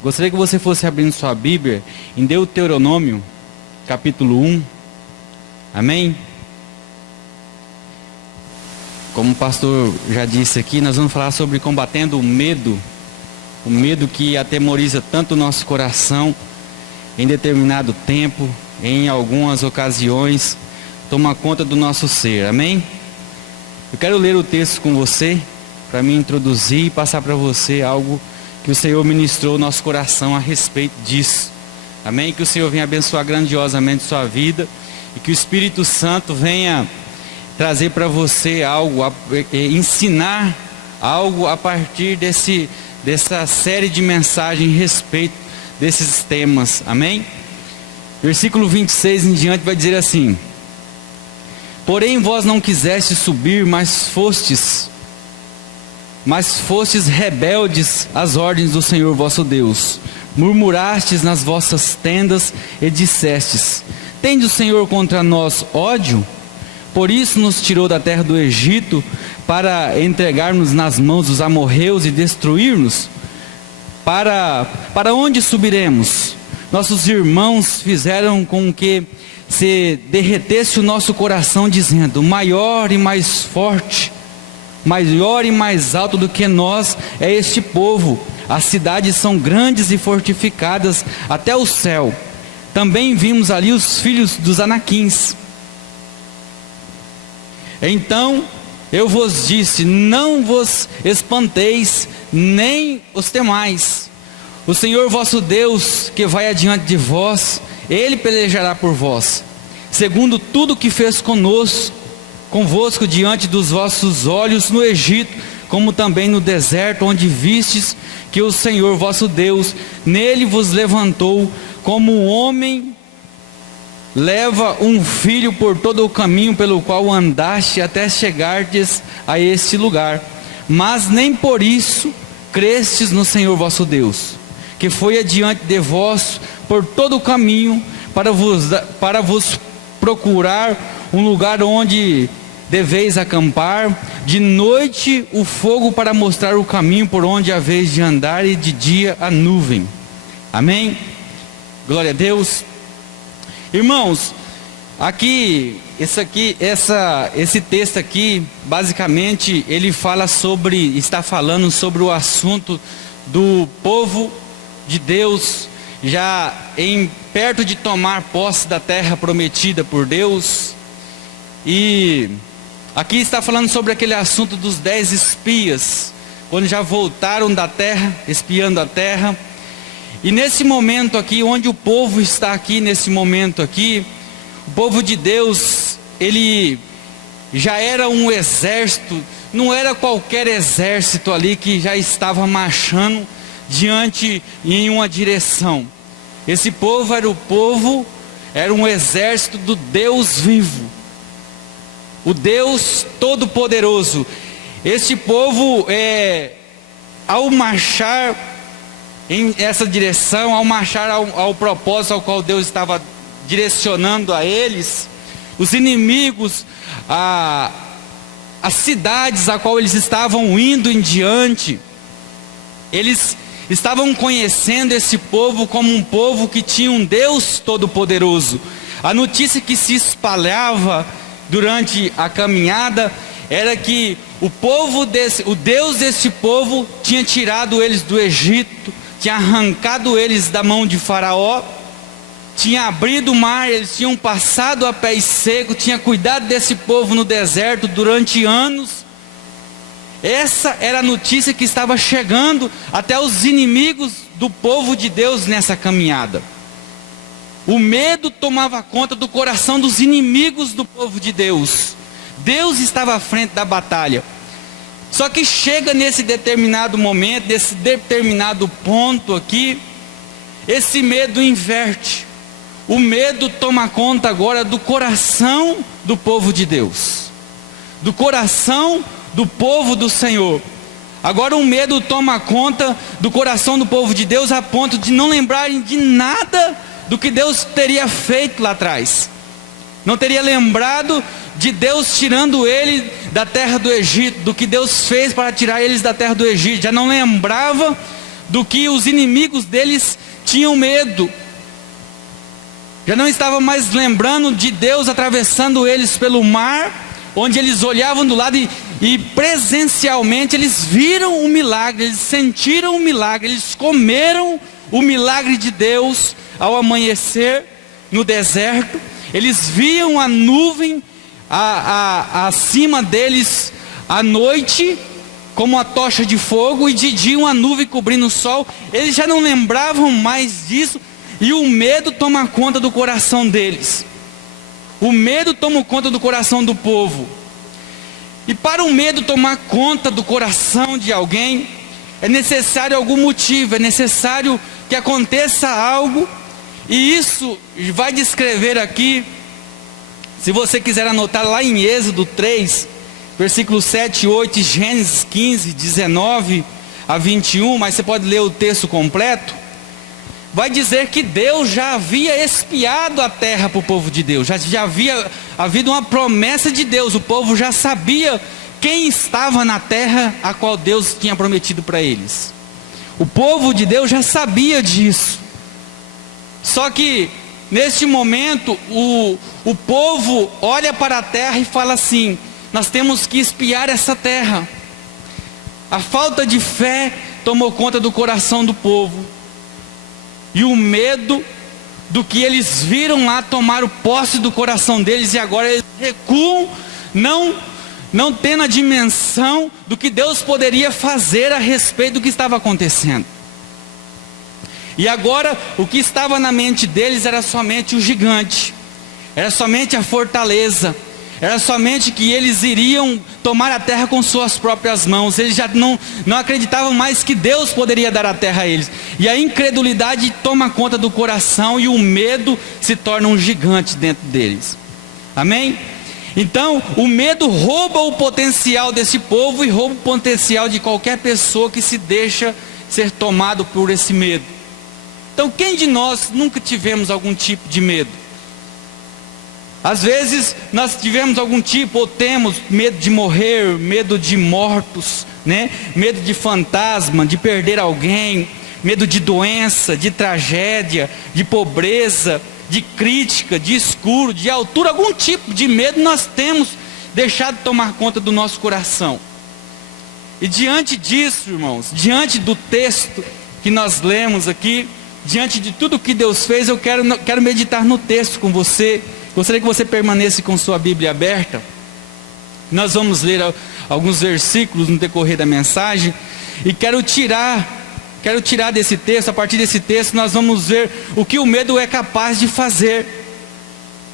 Gostaria que você fosse abrindo sua Bíblia em Deuteronômio, capítulo 1. Amém? Como o pastor já disse aqui, nós vamos falar sobre combatendo o medo que atemoriza tanto o nosso coração em determinado tempo, em algumas ocasiões, toma conta do nosso ser. Amém? Eu quero ler o texto com você, para me introduzir e passar para você algo que o Senhor ministrou no nosso coração a respeito disso. Amém? Que o Senhor venha abençoar grandiosamente sua vida e que o Espírito Santo venha trazer para você algo, ensinar algo a partir dessa série de mensagens a respeito desses temas. Amém? Versículo 26 em diante vai dizer assim: porém vós não quisestes subir, mas fostes rebeldes às ordens do Senhor vosso Deus. Murmurastes nas vossas tendas e dissestes: tende o Senhor contra nós ódio? Por isso nos tirou da terra do Egito, para entregar-nos nas mãos dos amorreus e destruir-nos? Para onde subiremos? Nossos irmãos fizeram com que se derretesse o nosso coração, dizendo: maior e mais forte, maior e mais alto do que nós é este povo. As cidades são grandes e fortificadas até o céu. Também vimos ali os filhos dos Anaquins. Então eu vos disse: não vos espanteis, nem os temais. O Senhor vosso Deus, que vai adiante de vós, Ele pelejará por vós, segundo tudo que fez convosco diante dos vossos olhos no Egito, como também no deserto, onde vistes que o Senhor vosso Deus nele vos levantou, como um homem leva um filho por todo o caminho pelo qual andaste até chegardes a este lugar. Mas nem por isso crestes no Senhor vosso Deus, que foi adiante de vós por todo o caminho, para vos procurar um lugar onde deveis acampar, de noite o fogo para mostrar o caminho por onde haveis de andar, e de dia a nuvem. Amém? Glória a Deus. Irmãos, esse texto aqui, basicamente, ele está falando sobre o assunto do povo de Deus, já perto de tomar posse da terra prometida por Deus. E aqui está falando sobre aquele assunto dos 10 espias, quando já voltaram da terra, espiando a terra. E nesse momento aqui, onde o povo está aqui, nesse momento aqui, o povo de Deus, ele já era um exército, não era qualquer exército ali que já estava marchando diante em uma direção. Esse povo era um exército do Deus vivo, o Deus Todo-Poderoso. Este povo, ao marchar em essa direção, ao marchar ao propósito ao qual Deus estava direcionando a eles, os inimigos, as cidades a qual eles estavam indo em diante, eles estavam conhecendo esse povo como um povo que tinha um Deus Todo-Poderoso. A notícia que se espalhava durante a caminhada era que o Deus desse povo tinha tirado eles do Egito, tinha arrancado eles da mão de Faraó, tinha abrido o mar, eles tinham passado a pés secos, tinha cuidado desse povo no deserto durante anos. Essa era a notícia que estava chegando até os inimigos do povo de Deus nessa caminhada. O medo tomava conta do coração dos inimigos do povo de Deus. Deus estava à frente da batalha. Só que chega nesse determinado momento, nesse determinado ponto aqui, esse medo inverte. O medo toma conta agora do coração do povo de Deus, do coração do povo do Senhor. Agora o medo toma conta do coração do povo de Deus, a ponto de não lembrarem de nada do que Deus teria feito lá atrás. Não teria lembrado de Deus tirando ele da terra do Egito, do que Deus fez para tirar eles da terra do Egito. Já não lembrava do que os inimigos deles tinham medo. Já não estavam mais lembrando de Deus atravessando eles pelo mar, onde eles olhavam do lado e presencialmente eles viram o milagre, eles sentiram o milagre, eles comeram o milagre de Deus ao amanhecer no deserto. Eles viam a nuvem acima deles à noite, como uma tocha de fogo, e de dia uma nuvem cobrindo o sol. Eles já não lembravam mais disso, e o medo toma conta do coração deles. O medo toma conta do coração do povo. E para o medo tomar conta do coração de alguém, é necessário algum motivo, é necessário que aconteça algo. E isso vai descrever aqui, se você quiser anotar lá em Êxodo 3, versículos 7 e 8, Gênesis 15, 19 a 21, mas você pode ler o texto completo. Vai dizer que Deus já havia expiado a terra para o povo de Deus, já havia havido uma promessa de Deus, o povo já sabia quem estava na terra a qual Deus tinha prometido para eles. O povo de Deus já sabia disso. Só que neste momento o povo olha para a terra e fala assim: nós temos que espiar essa terra. A falta de fé tomou conta do coração do povo, e o medo do que eles viram lá tomaram posse do coração deles, e agora eles recuam, não tendo a dimensão do que Deus poderia fazer a respeito do que estava acontecendo. E agora o que estava na mente deles era somente o gigante, era somente a fortaleza, era somente que eles iriam tomar a terra com suas próprias mãos. Eles já não acreditavam mais que Deus poderia dar a terra a eles. E a incredulidade toma conta do coração, e o medo se torna um gigante dentro deles. Amém? Então o medo rouba o potencial desse povo, e rouba o potencial de qualquer pessoa que se deixa ser tomado por esse medo. Então quem de nós nunca tivemos algum tipo de medo? Às vezes nós tivemos algum tipo, ou temos medo de morrer, medo de mortos, né? Medo de fantasma, de perder alguém, medo de doença, de tragédia, de pobreza, de crítica, de escuro, de altura. Algum tipo de medo nós temos deixado tomar conta do nosso coração. E diante disso, irmãos, diante do texto que nós lemos aqui, diante de tudo que Deus fez, eu quero meditar no texto com você. Gostaria que você permanecesse com sua Bíblia aberta. Nós vamos ler alguns versículos no decorrer da mensagem, e quero tirar desse texto, a partir desse texto nós vamos ver o que o medo é capaz de fazer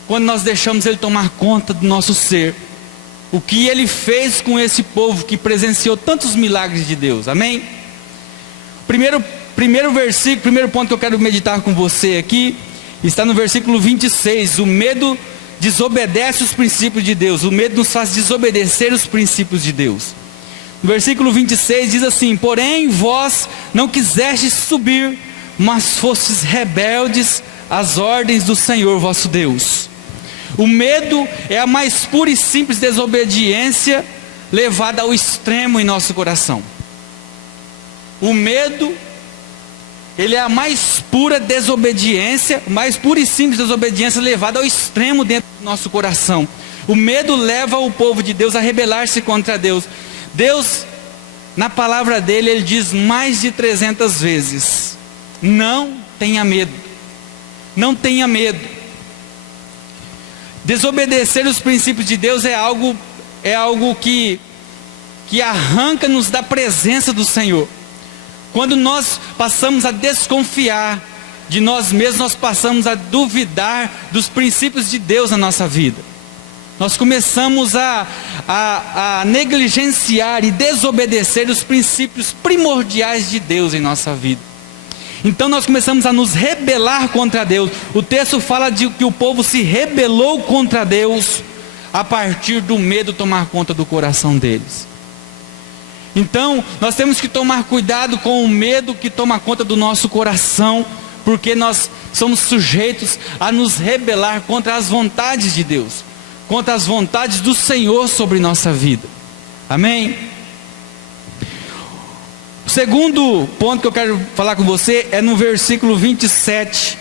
quando nós deixamos ele tomar conta do nosso ser. O que ele fez com esse povo que presenciou tantos milagres de Deus. Amém? Primeiro versículo, primeiro ponto que eu quero meditar com você aqui, está no versículo 26. O medo desobedece os princípios de Deus. O medo nos faz desobedecer os princípios de Deus. No versículo 26 diz assim: porém vós não quisestes subir, mas fostes rebeldes às ordens do Senhor vosso Deus. O medo é a mais pura e simples desobediência levada ao extremo em nosso coração. O medo, ele é a mais pura desobediência, mais pura e simples desobediência levada ao extremo dentro do nosso coração. O medo leva o povo de Deus a rebelar-se contra Deus. Deus, na palavra dele, ele diz mais de 300 vezes: não tenha medo, não tenha medo. Desobedecer os princípios de Deus é algo que arranca-nos da presença do Senhor. Quando nós passamos a desconfiar de nós mesmos, nós passamos a duvidar dos princípios de Deus na nossa vida. Nós começamos a negligenciar e desobedecer os princípios primordiais de Deus em nossa vida. Então nós começamos a nos rebelar contra Deus. O texto fala de que o povo se rebelou contra Deus a partir do medo tomar conta do coração deles. Então nós temos que tomar cuidado com o medo que toma conta do nosso coração, porque nós somos sujeitos a nos rebelar contra as vontades de Deus, contra as vontades do Senhor sobre nossa vida. Amém? segundo ponto que eu quero falar com você é no versículo 27.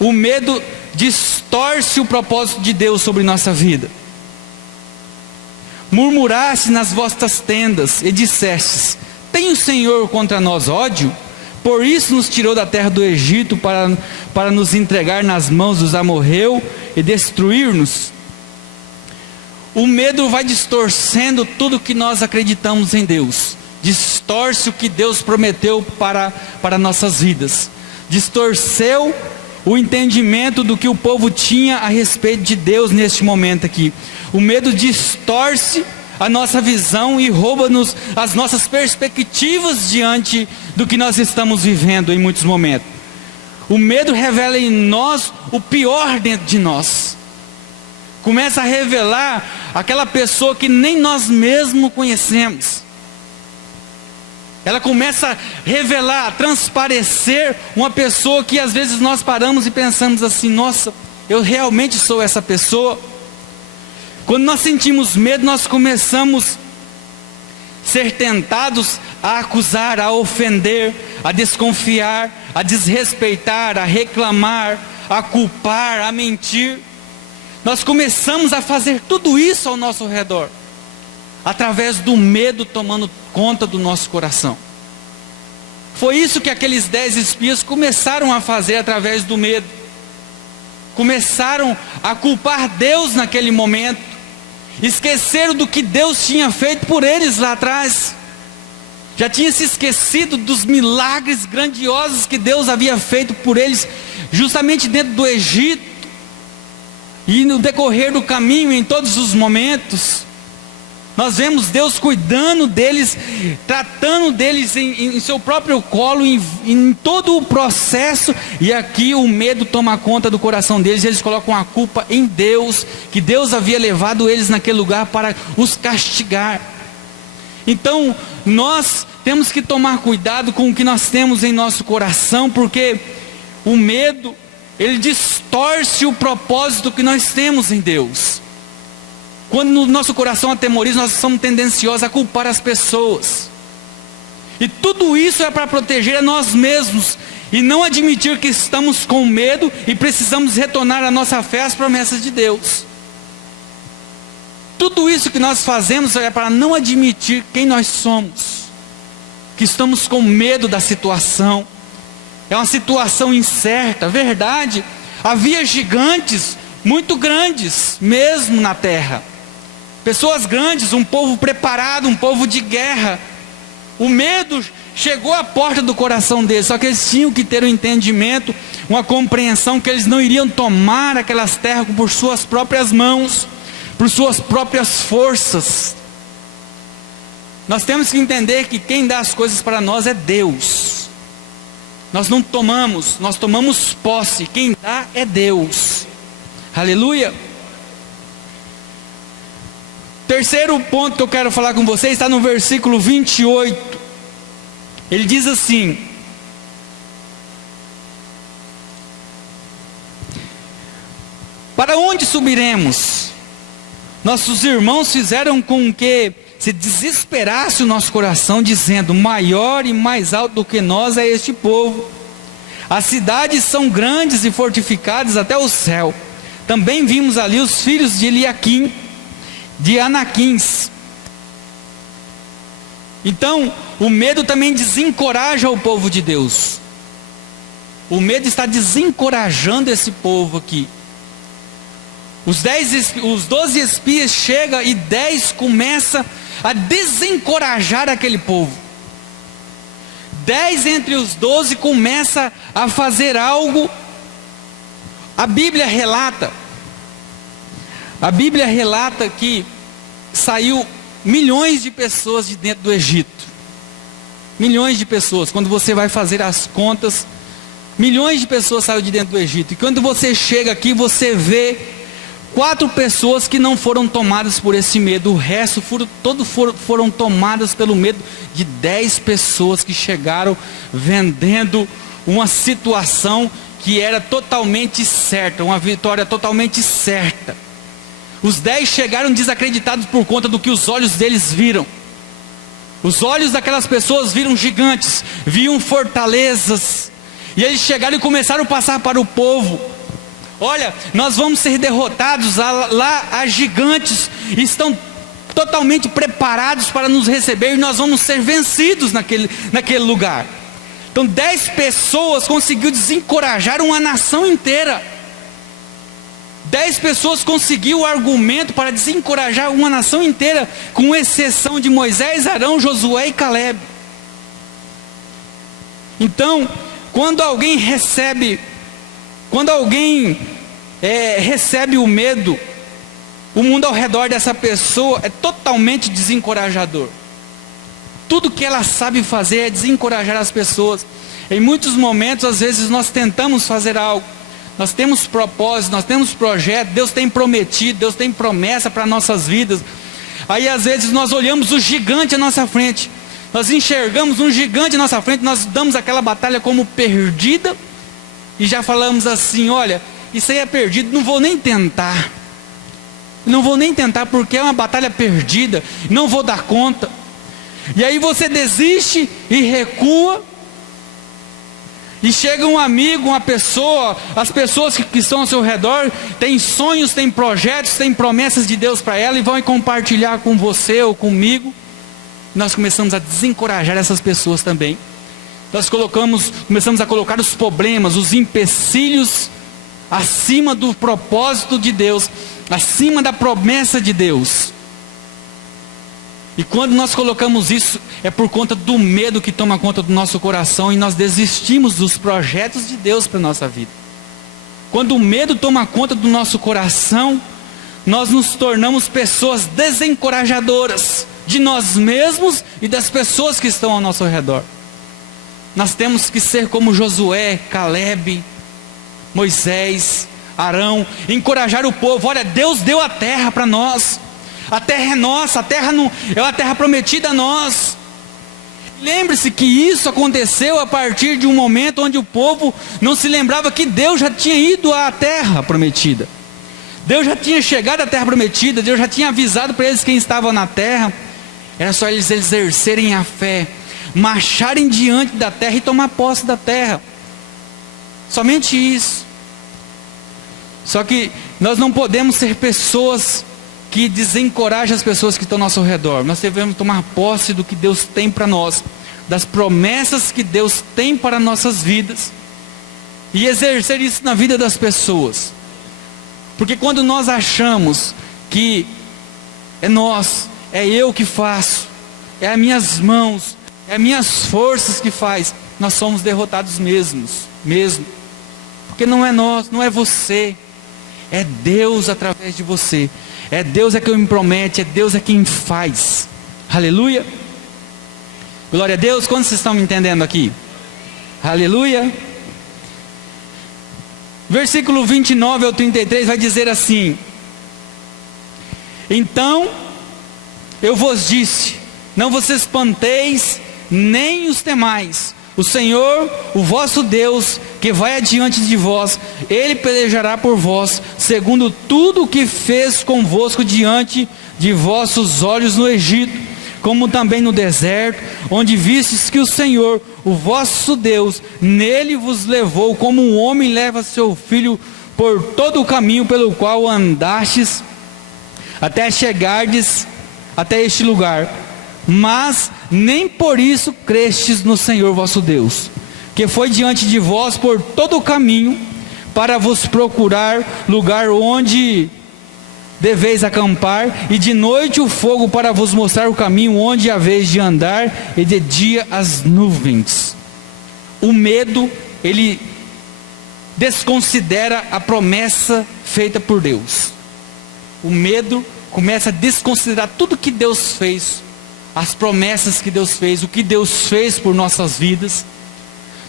O medo distorce o propósito de Deus sobre nossa vida. Murmuraste nas vossas tendas e dissestes: tem o Senhor contra nós ódio? Por isso nos tirou da terra do Egito para nos entregar nas mãos dos amorreus e destruir-nos. O medo vai distorcendo tudo que nós acreditamos em Deus. Distorce o que Deus prometeu para nossas vidas. Distorceu o entendimento do que o povo tinha a respeito de Deus neste momento aqui. O medo distorce a nossa visão e rouba-nos as nossas perspectivas diante do que nós estamos vivendo em muitos momentos. O medo revela em nós o pior dentro de nós. Começa a revelar aquela pessoa que nem nós mesmos conhecemos. Ela começa a revelar, a transparecer uma pessoa que às vezes nós paramos e pensamos assim: nossa, eu realmente sou essa pessoa. Quando nós sentimos medo, nós começamos a ser tentados a acusar, a ofender, a desconfiar, a desrespeitar, a reclamar, a culpar, a mentir. Nós começamos a fazer tudo isso ao nosso redor, através do medo tomando conta do nosso coração. Foi isso que aqueles 10 espias começaram a fazer através do medo. Começaram a culpar Deus naquele momento. Esqueceram do que Deus tinha feito por eles lá atrás. Já tinha se esquecido dos milagres grandiosos que Deus havia feito por eles, justamente dentro do Egito. E no decorrer do caminho, em todos os momentos, nós vemos Deus cuidando deles, tratando deles em seu próprio colo, em todo o processo. E aqui o medo toma conta do coração deles, e eles colocam a culpa em Deus, que Deus havia levado eles naquele lugar para os castigar. Então nós temos que tomar cuidado com o que nós temos em nosso coração, porque o medo, ele distorce o propósito que nós temos em Deus. Quando no nosso coração atemoriza, nós somos tendenciosos a culpar as pessoas. E tudo isso é para proteger a nós mesmos, e não admitir que estamos com medo e precisamos retornar a nossa fé às promessas de Deus. Tudo isso que nós fazemos é para não admitir quem nós somos, que estamos com medo da situação. É uma situação incerta, verdade. Havia gigantes muito grandes mesmo na terra, pessoas grandes, um povo preparado, um povo de guerra. O medo chegou à porta do coração deles, só que eles tinham que ter um entendimento, uma compreensão que eles não iriam tomar aquelas terras por suas próprias mãos, por suas próprias forças. Nós temos que entender que quem dá as coisas para nós é Deus. Nós não tomamos, nós tomamos posse. Quem dá é Deus. Aleluia. Terceiro ponto que eu quero falar com vocês está no versículo 28. Ele diz assim: para onde subiremos? Nossos irmãos fizeram com que se desesperasse o nosso coração, dizendo: maior e mais alto do que nós é este povo. As cidades são grandes e fortificadas até o céu. Também vimos ali os filhos de Eliaquim, de Anaquins. Então, o medo também desencoraja o povo de Deus. O medo está desencorajando esse povo aqui. Os 12 espias chegam e 10 começam a desencorajar aquele povo. 10 entre os 12 começam a fazer algo. A Bíblia relata que saiu milhões de pessoas de dentro do Egito. Milhões de pessoas. Quando você vai fazer as contas, milhões de pessoas saíram de dentro do Egito. E quando você chega aqui, você vê 4 pessoas que não foram tomadas por esse medo. O resto foram tomadas pelo medo de 10 pessoas que chegaram vendendo uma situação que era totalmente certa, uma vitória totalmente certa. Os 10 chegaram desacreditados por conta do que os olhos deles viram. Os olhos daquelas pessoas viram gigantes, viam fortalezas, e eles chegaram e começaram a passar para o povo: olha, nós vamos ser derrotados, lá há gigantes, estão totalmente preparados para nos receber, e nós vamos ser vencidos naquele lugar. Então 10 pessoas conseguiu desencorajar uma nação inteira. 10 pessoas conseguiu o argumento para desencorajar uma nação inteira, com exceção de Moisés, Arão, Josué e Calebe. Então, quando alguém recebe o medo, o mundo ao redor dessa pessoa é totalmente desencorajador. Tudo que ela sabe fazer é desencorajar as pessoas. Em muitos momentos, às vezes, nós tentamos fazer algo, nós temos propósito, nós temos projeto, Deus tem prometido, Deus tem promessa para nossas vidas. Aí às vezes nós olhamos o gigante à nossa frente, nós enxergamos um gigante à nossa frente, nós damos aquela batalha como perdida, e já falamos assim: olha, isso aí é perdido, não vou nem tentar. Não vou nem tentar porque é uma batalha perdida, não vou dar conta. E aí você desiste e recua. E chega um amigo, uma pessoa, as pessoas que estão ao seu redor, têm sonhos, têm projetos, têm promessas de Deus para ela, e vão compartilhar com você ou comigo. Nós começamos a desencorajar essas pessoas também. Nós começamos a colocar os problemas, os empecilhos, acima do propósito de Deus, acima da promessa de Deus. E quando nós colocamos isso, é por conta do medo que toma conta do nosso coração, e nós desistimos dos projetos de Deus para a nossa vida. Quando o medo toma conta do nosso coração, nós nos tornamos pessoas desencorajadoras de nós mesmos e das pessoas que estão ao nosso redor. Nós temos que ser como Josué, Calebe, Moisés, Arão, encorajar o povo: olha, Deus deu a terra para nós. A terra é nossa, a terra não é uma terra prometida a nós. Lembre-se que isso aconteceu a partir de um momento onde o povo não se lembrava que Deus já tinha ido à terra prometida. Deus já tinha chegado à terra prometida, Deus já tinha avisado para eles quem estava na terra. Era só eles exercerem a fé, marcharem diante da terra e tomar posse da terra. Somente isso. Só que nós não podemos ser pessoas que desencoraja as pessoas que estão ao nosso redor. Nós devemos tomar posse do que Deus tem para nós, das promessas que Deus tem para nossas vidas, e exercer isso na vida das pessoas. Porque quando nós achamos que é nós, é eu que faço, é as minhas mãos, é as minhas forças que faz, nós somos derrotados mesmo. Porque não é nós, não é você, é Deus através de você. É Deus é quem me promete, é Deus é quem faz. Aleluia. Glória a Deus. Quantos vocês estão me entendendo aqui? Aleluia. Versículo 29 ao 33 vai dizer assim: então eu vos disse, não vos espanteis, nem os temais. O Senhor, o vosso Deus, que vai adiante de vós, Ele pelejará por vós, segundo tudo o que fez convosco diante de vossos olhos no Egito, como também no deserto, onde vistes que o Senhor, o vosso Deus, nele vos levou, como um homem leva seu filho por todo o caminho pelo qual andastes, até chegardes até este lugar. Mas nem por isso crestes no Senhor vosso Deus, que foi diante de vós por todo o caminho, para vos procurar lugar onde deveis acampar, e de noite o fogo para vos mostrar o caminho onde haveis de andar, e de dia as nuvens. O medo, ele desconsidera a promessa feita por Deus. O medo começa a desconsiderar tudo que Deus fez, as promessas que Deus fez, o que Deus fez por nossas vidas,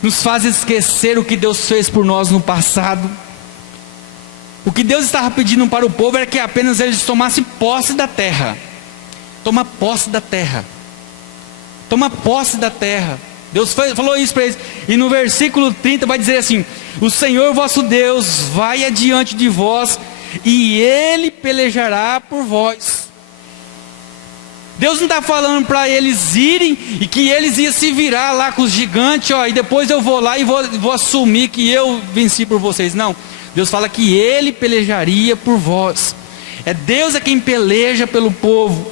nos faz esquecer o que Deus fez por nós no passado. O que Deus estava pedindo para o povo era que apenas eles tomassem posse da terra. Toma posse da terra. Toma posse da terra. Deus falou isso para eles. E no versículo 30 vai dizer assim: o Senhor vosso Deus vai adiante de vós, e Ele pelejará por vós. Deus não está falando para eles irem e que eles iam se virar lá com os gigantes, ó, e depois eu vou lá e vou assumir que eu venci por vocês. Não, Deus fala que Ele pelejaria por vós. É Deus quem peleja pelo povo.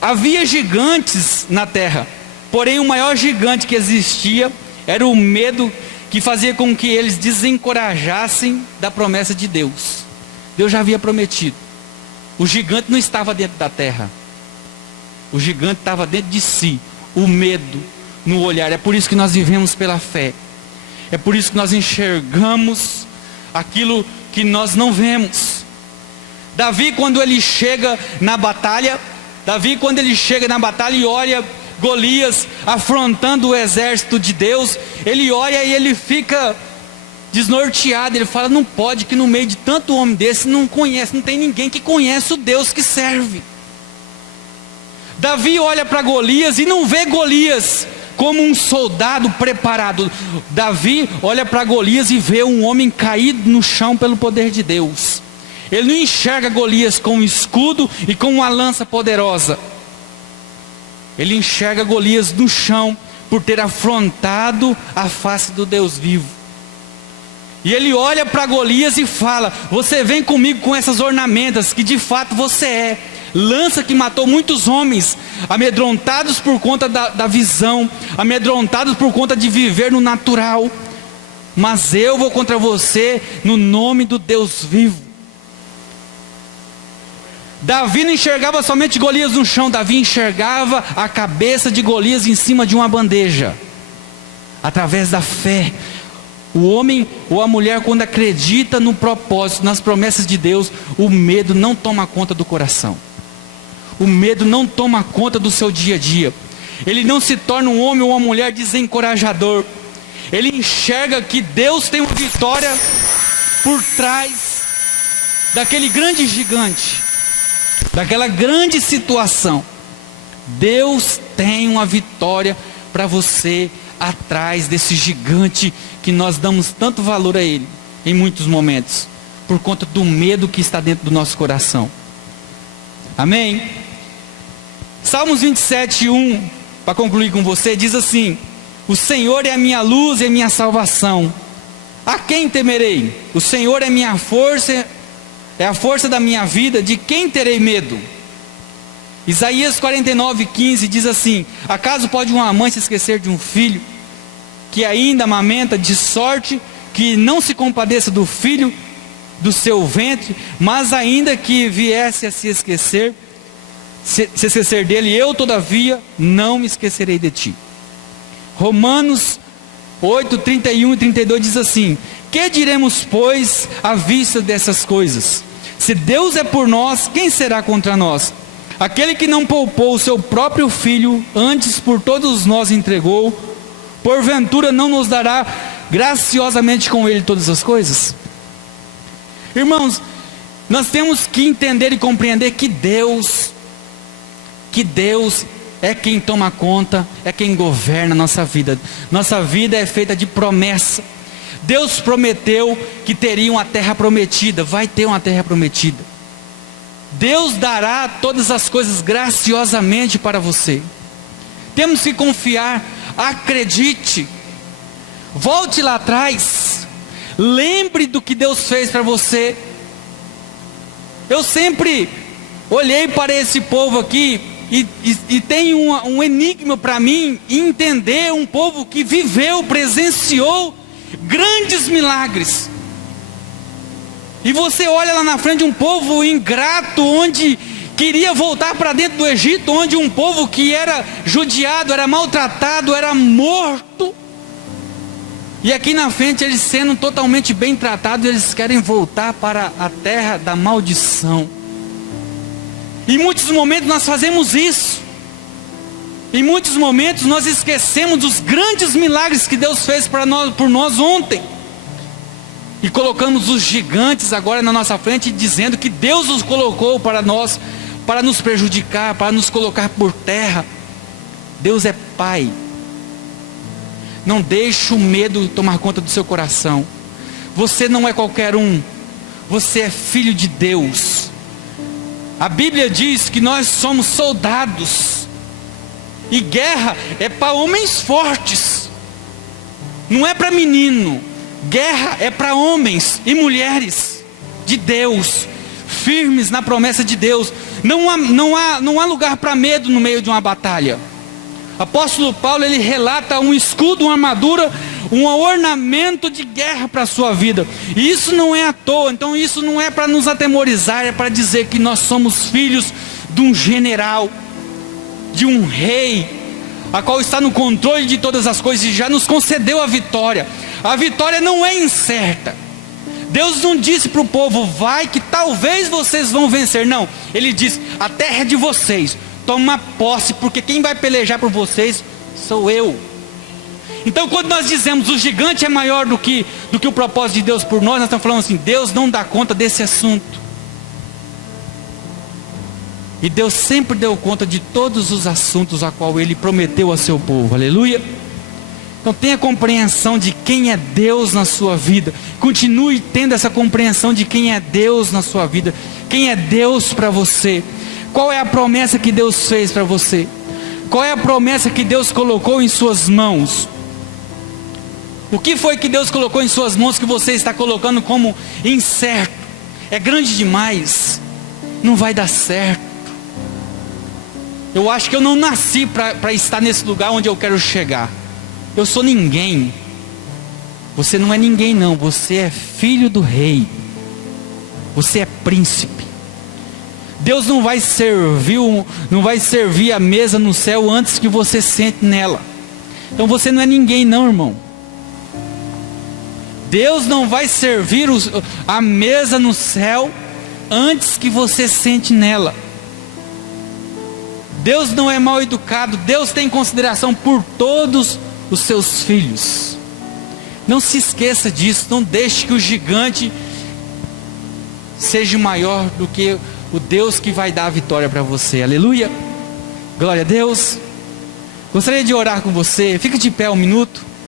Havia gigantes na terra, porém o maior gigante que existia era o medo, que fazia com que eles desencorajassem da promessa de Deus. Deus já havia prometido. O gigante não estava dentro da terra. O gigante estava dentro de si. O medo no olhar. É por isso que nós vivemos pela fé. É por isso que nós enxergamos aquilo que nós não vemos. Davi, quando ele chega na batalha, e olha Golias afrontando o exército de Deus, ele olha e ele fica desnorteado. Ele fala: não pode que no meio de tanto homem desse não tem ninguém que conhece o Deus que serve. Davi olha para Golias e não vê Golias como um soldado preparado. Davi olha para Golias e vê um homem caído no chão pelo poder de Deus. Ele não enxerga Golias com um escudo e com uma lança poderosa. Ele enxerga Golias no chão por ter afrontado a face do Deus vivo. E ele olha para Golias e fala: você vem comigo com essas ornamentas, que de fato você é. Lança que matou muitos homens, amedrontados por conta da visão, amedrontados por conta de viver no natural. Mas eu vou contra você no nome do Deus vivo. Davi não enxergava somente Golias no chão. Davi enxergava a cabeça de Golias em cima de uma bandeja. Através da fé, o homem ou a mulher, quando acredita no propósito, nas promessas de Deus, o medo não toma conta do coração. O medo não toma conta do seu dia a dia. Ele não se torna um homem ou uma mulher desencorajador. Ele enxerga que Deus tem uma vitória por trás daquele grande gigante, daquela grande situação. Deus tem uma vitória para você atrás desse gigante que nós damos tanto valor a ele em muitos momentos, por conta do medo que está dentro do nosso coração. Amém? Salmos 27:1, para concluir com você, diz assim: o Senhor é a minha luz e a minha salvação, a quem temerei? O Senhor é minha força, é a força da minha vida, de quem terei medo? Isaías 49:15 diz assim: acaso pode uma mãe se esquecer de um filho que ainda amamenta, de sorte que não se compadeça do filho do seu ventre? Mas ainda que viesse a se esquecer dele, eu todavia não me esquecerei de ti. Romanos 8:31 e 32 diz assim: que diremos, pois, à vista dessas coisas? Se Deus é por nós, quem será contra nós? Aquele que não poupou o seu próprio filho, antes por todos nós entregou, porventura não nos dará graciosamente com ele todas as coisas? Irmãos, nós temos que entender e compreender que Deus é quem toma conta, é quem governa a nossa vida. Nossa vida é feita de promessa. Deus prometeu que teria uma terra prometida, vai ter uma terra prometida. Deus dará todas as coisas graciosamente para você. Temos que confiar, acredite, volte lá atrás, lembre do que Deus fez para você. Eu sempre olhei para esse povo aqui e tem um enigma para mim, entender um povo que viveu, presenciou grandes milagres. E você olha lá na frente um povo ingrato, onde queria voltar para dentro do Egito, onde um povo que era judiado, era maltratado, era morto. E aqui na frente eles sendo totalmente bem tratados, eles querem voltar para a terra da maldição. Em muitos momentos nós fazemos isso. Em muitos momentos nós esquecemos dos grandes milagres que Deus fez por nós ontem. E colocamos os gigantes agora na nossa frente, dizendo que Deus os colocou para nós, para nos prejudicar, para nos colocar por terra. Deus é Pai. Não deixe o medo tomar conta do seu coração. Você não é qualquer um. Você é filho de Deus. A Bíblia diz que nós somos soldados. E guerra é para homens fortes. Não é para menino. Guerra é para homens e mulheres de Deus, firmes na promessa de Deus. Não há lugar para medo no meio de uma batalha. Apóstolo Paulo, ele relata um escudo, uma armadura, um ornamento de guerra para a sua vida. E isso não é à toa. Então isso não é para nos atemorizar, é para dizer que nós somos filhos de um general, de um rei, a qual está no controle de todas as coisas e já nos concedeu a vitória. A vitória não é incerta. Deus não disse para o povo, vai que talvez vocês vão vencer. Não, Ele diz, a terra é de vocês. Toma posse, porque quem vai pelejar por vocês sou eu. Então quando nós dizemos o gigante é maior do que o propósito de Deus por nós estamos falando assim, Deus não dá conta desse assunto. E Deus sempre deu conta de todos os assuntos a qual Ele prometeu a seu povo, aleluia. Então tenha compreensão de quem é Deus na sua vida. Continue tendo essa compreensão de quem é Deus na sua vida. Quem é Deus para você. Qual é a promessa que Deus fez para você? Qual é a promessa que Deus colocou em suas mãos? O que foi que Deus colocou em suas mãos que você está colocando como incerto? É grande demais, não vai dar certo. Eu acho que eu não nasci para estar nesse lugar onde eu quero chegar. Eu sou ninguém. Você não é ninguém não, você é filho do rei. Você é príncipe. Deus não vai servir a mesa no céu antes que você sente nela. Então você não é ninguém não, irmão. Deus não vai servir a mesa no céu antes que você sente nela. Deus não é mal educado. Deus tem consideração por todos os seus filhos. Não se esqueça disso. Não deixe que o gigante seja maior do que o Deus que vai dar a vitória para você, aleluia, glória a Deus. Gostaria de orar com você, fica de pé um minuto.